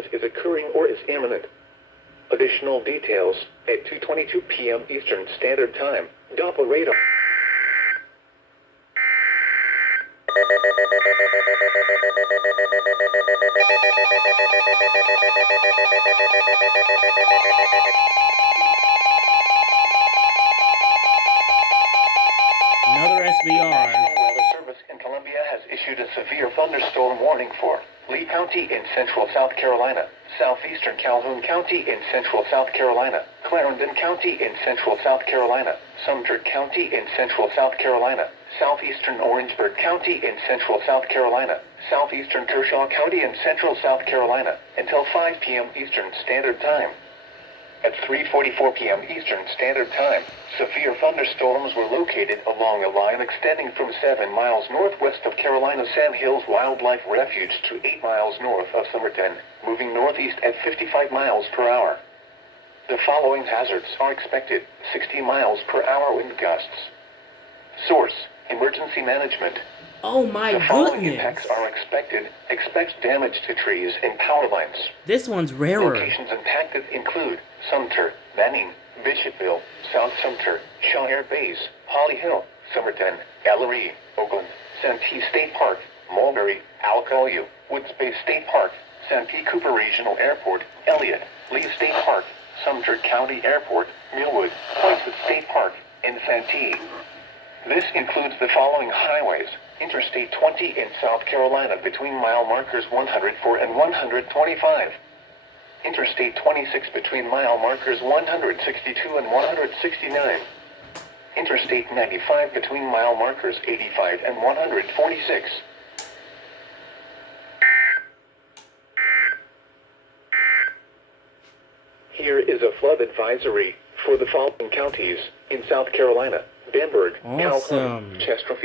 EAS is occurring or is imminent. Additional details at 2:22 p.m. Eastern Standard Time. Doppler radar. Another SBR. National Weather Service in Columbia has issued a severe thunderstorm warning for Lee County in central South Carolina, southeastern Calhoun County in central South Carolina, Clarendon County in central South Carolina, Sumter County in central South Carolina, southeastern Orangeburg County in central South Carolina, southeastern Kershaw County in central South Carolina, until 5 p.m. Eastern Standard Time. At 3:44 p.m. Eastern Standard Time, severe thunderstorms were located along a line extending from 7 miles northwest of Carolina's Sand Hills Wildlife Refuge to 8 miles north of Somerton, moving northeast at 55 miles per hour. The following hazards are expected: 60 miles per hour wind gusts. Source: Emergency Management. Oh my The following goodness. impacts are expected. Expect damage to trees and power lines. This one's rarer. Locations impacted include Sumter, Banning, Bishopville, South Sumter, Shire Bays, Holly Hill, Somerton, Ellery, Oakland, Santee State Park, Mulberry, Alcoa, Woods Bay State Park, Santee Cooper Regional Airport, Elliott, Lee State Park, Sumter County Airport, Millwood, Poinsett State Park, and Santee. This includes the following highways: Interstate 20 in South Carolina between mile markers 104 and 125. Interstate 26 between mile markers 162 and 169. Interstate 95 between mile markers 85 and 146. Here is a flood advisory for the following counties in South Carolina: Denver, Awesome. Calhoun, Chesterfield.